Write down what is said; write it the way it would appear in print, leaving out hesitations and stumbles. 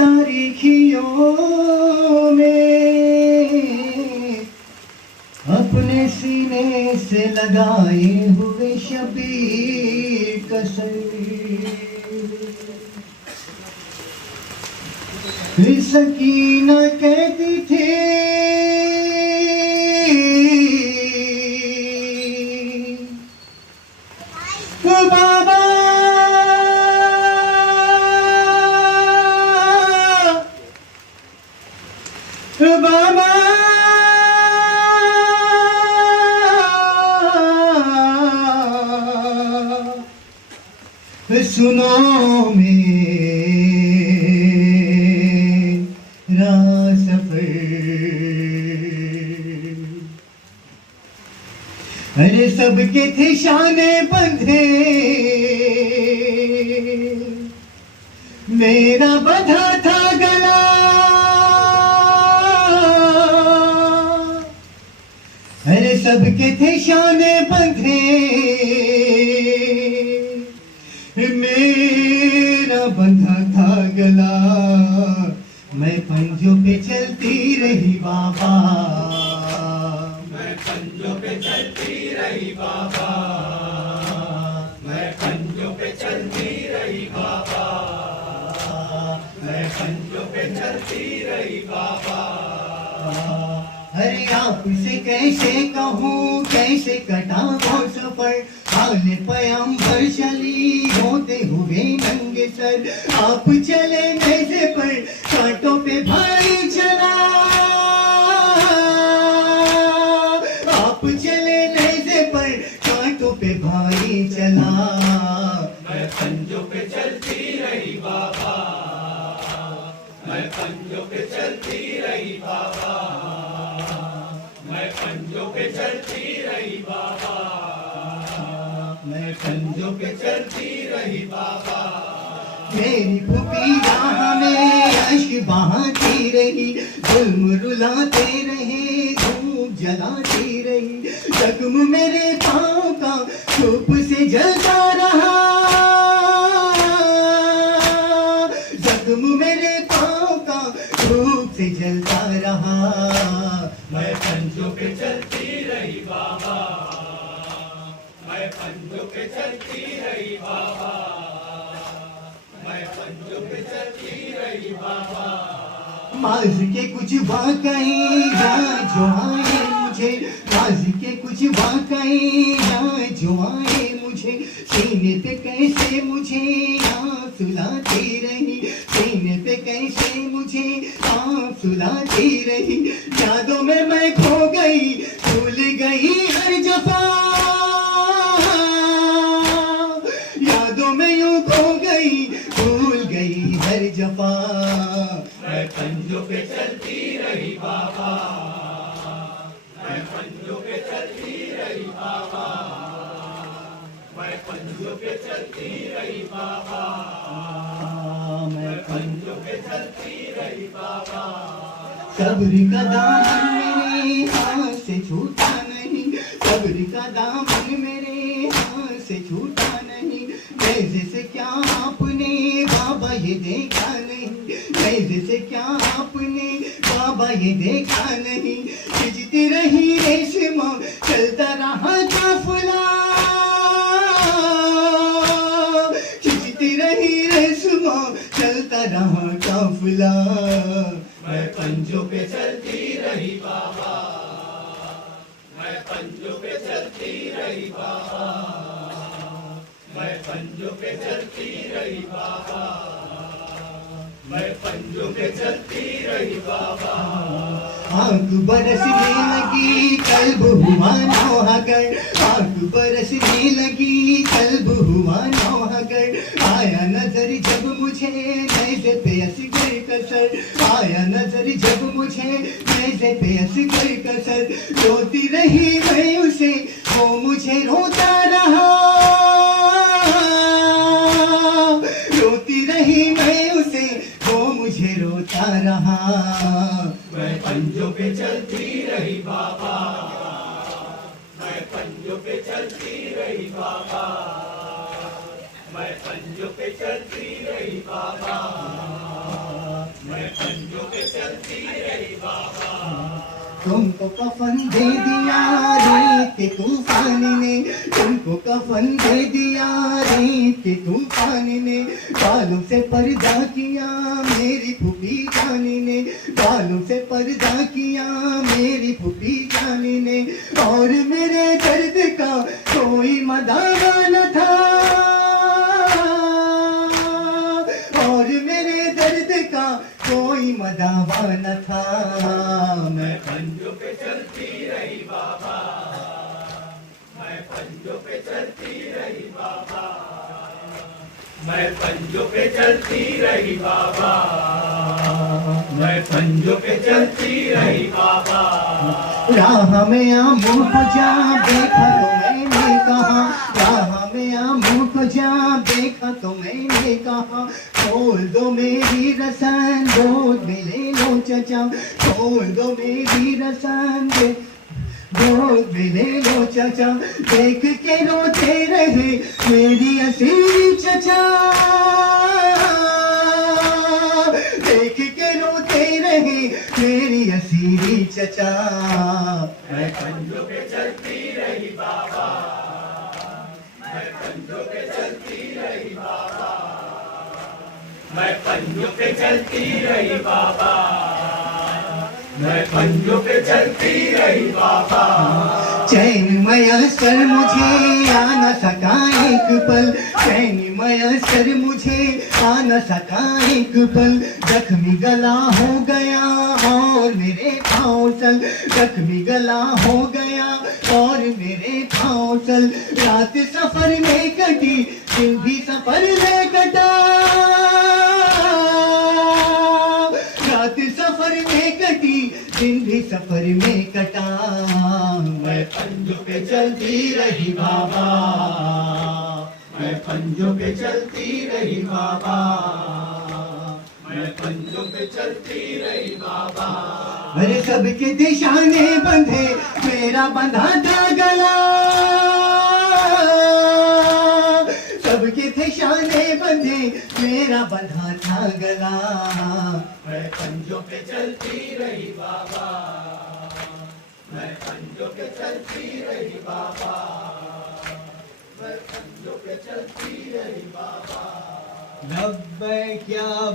तारीखियों में अपने सीने से लगाए हुए शबीर कसर सकीना कहती थी बाबा बाबा सुनो मेरा सफर, अरे सबके थे शाने बंधे, मेरा बंधा था गला, अरे सबके थे शाने बंधे, मेरा बंधा था गला, मैं पंजों पे चलती रही बाबा, मैं पंजों पे चलती रही बाबा, मैं पंजों पे चलती रही बाबा, मैं पंजों पे चलती रही बाबा। अरे आपसे कैसे कहूँ कैसे कटा वो सफर, हाले पैगंबर चली होते हुए नंगे सर, आप चले नेज़े पर कांटों पे भाई चला, आप चले नेज़े पर कांटों पे भाई चला, मैं पंजों पे चलती रही बाबा, मैं पंजों पे चलती रही बाबा, मैं पंजों पे चलती रही बाबा, मैं पंजों पे चलती रही बाबा। मेरी फूफी जहाँ में अश्क बहाती रही, जुल्म रुलाते रहे धूप जलाती रही, जख्म मेरे पाँव का धूप से जलता रहा, जख्म मेरे पाँव का धूप से जलता रहा, मैं पंजों पे चलती रही बाबा, मैं पंजों पे चलती रही बाबा, मैं पंजों पे चलती रही बाबा। माज़ के कुछ वाक़ई याद जो आए मुझे, माज़ के कुछ वाक़ई याद जो आए मुझे, सीने पे कैसे मुझे आप सुलाती रही, सीने पे कैसे मुझे आप सुलाती रही, यादों में मैं खो गई भूल गई हर जफ़ा, यादों में यूं खो गई भूल गई हर जफ़ा, मैं पंजों पे चलती रही बाबा, मैं पंजों पे चलती रही बाबा, मैं पंजों पे चलती रही बाबा, मैं पंजों पे चलती रही बाबा। सब्र का दामन मेरे हाथ से छूटा नहीं, सब्र का दामन मेरे हाथ से छूटा नहीं, नेज़े से क्या आपने बाबा ये देखा नहीं, नेज़े से क्या आपने बाबा ये देखा नहीं, खिंचती रही रेशमा चलता रहा काफिला, खिंचती रही रेशमा चलता रहा काफिला, मैं पंजों पे चलती रही बाबा, मैं पंजों पे चलती रही बाबा, मैं पंजों पे चलती रही बाबा, मैं पंजों पे चलती रही बाबा। आँख बरसने लगी कल्ब हुआ नौहागर, आँख बरसने लगी कल्ब हुआ नौहागर, आया नजर जब मुझे नेज़े पे असगर कसर, आया नजर जब मुझे नेज़े पे असगर कसर, रोती रही मैं उसे वो मुझे रोता रहा, रोती रही मैं उसे वो मुझे रोता रहा, मैं पंजों पे चलती रही बाबा, मैं पंजों पे चलती रही बाबा, मैं पंजों पे चलती रही बाबा, पंजों पे चलती रही बाबा। तुमको कफन दे दिया रेत के तूफान ने, तुमको कफन दे दिया रेत के तूफान ने, बालों से पर्दा किया मेरी फूफी जान ने, बालों से पर्दा किया मेरी फूफी जान ने, और मेरे दर्द का कोई मदावा न था, और मेरे दर्द का कोई मदावा न था। मैं पंजों पे चलती रही बाबा, मैं पंजों पे चलती रही बाबा, मैं पंजों पे चलती रही बाबा, मैं पंजों पे चलती रही बाबा। राह में आमों को जा देखा तो मैंने कहा, राह में आमों को जा देखा तो मैंने कहा, खोल दो मेरी रसान गोद में ले लो चचा, खोल दो मेरी रसान गोद में ले लो चचा, देख के रोते रहे मेरी असीम चचा, देख के रोते रहे मेरी असीरी चचा। मैं पंजों पे चलती रही बाबा, मैं पंजों पे चलती रही बाबा, मैं पंजों पे चलती रही बाबा, मैं पंजों पे चलती रही बाबा। चैन मयसर मुझे आ न सका एक पल, चैन मयसर मुझे आ न सका एक पल, जख्मी गला हो गया और मेरे पाँव चल, जख्मी गला हो गया और मेरे पाँव चल, रात सफर में कटी दिन भी सफर में कटा, रात सफर में कटी दिन भी सफर में कटा। मैं पंजों पे चलती रही बाबा, मैं पंजों पे चलती रही बाबा, मैं पंजों पे चलती रही बाबा। अरे सबके दिशाने बंधे मेरा बंधा था गला, सबके दिशाने बंधे मेरा बंधा था गला। मैं पंजों पे चलती रही बाबा, मैं पंजों पे चलती रही बाबा, मैं पंजों पे चलती रही बाबा। लब्बैक या